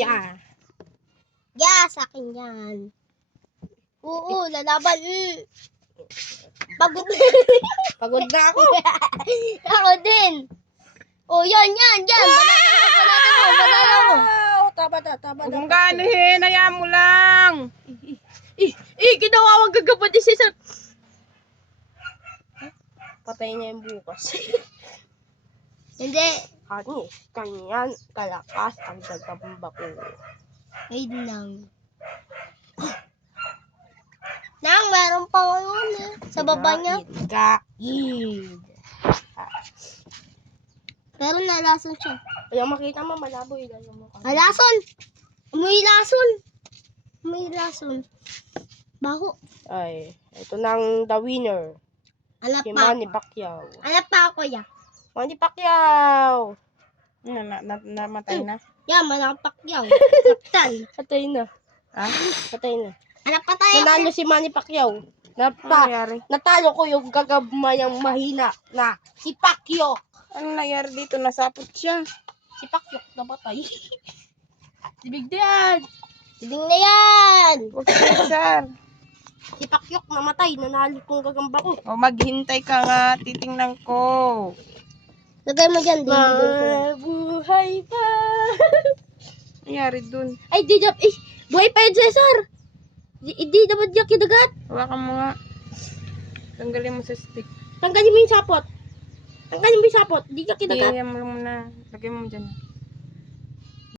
Yeah. Yeah, sa akin yan. Oo, lalaban. Pagod. Pagod na ako. Ako din. Oh, yan. Banatan mo. Tama na. Huwag mong ganuhin, hayaan mo lang. Ginawa wag gagabad si Cesar. Patay niya yung bukas. Hindi. Ani, kanyan, kalakas ang gagamba ko. Wait lang. Nang, meron pa ngayon eh. Sa baba niya. Kain. Pero nalason siya. Ayaw makita mo, malabo ilan mo. Lason! Umuwi lason. Baho. Ay, ito nang the winner. Alap Si pa Manny ako. Pacquiao. Alap pa ako ya. Manny Pacquiao! Namatay na. Ya, malapak yaw. Saktan. Patay na. Ha? Patay na. Alap pa tayo. Nanalo si Manny Pacquiao. Ano nangyari? Natalo ko yung gagamayang mahina na si Pacquiao. Ano nangyari dito? Nasapot siya. Si Pacquiao napatay. Si Big Dan. Sibing na yan. Huwag Cesar. Si Pacquiao namatay. Nanalo kong gagamba ko. O maghintay ka nga. Titingnan ko. Lagay mo dyan. Mabuhay pa. Nangyari dun. Ay, di dapat. Buhay pa yun, Cesar. Di dapat diyak kidagat. Hawakan mo nga. Tanggalin mo sa stick. Tanggalin mo yung sapot. Di ka kidagat. Iyan mo muna. Lagay mo dyan.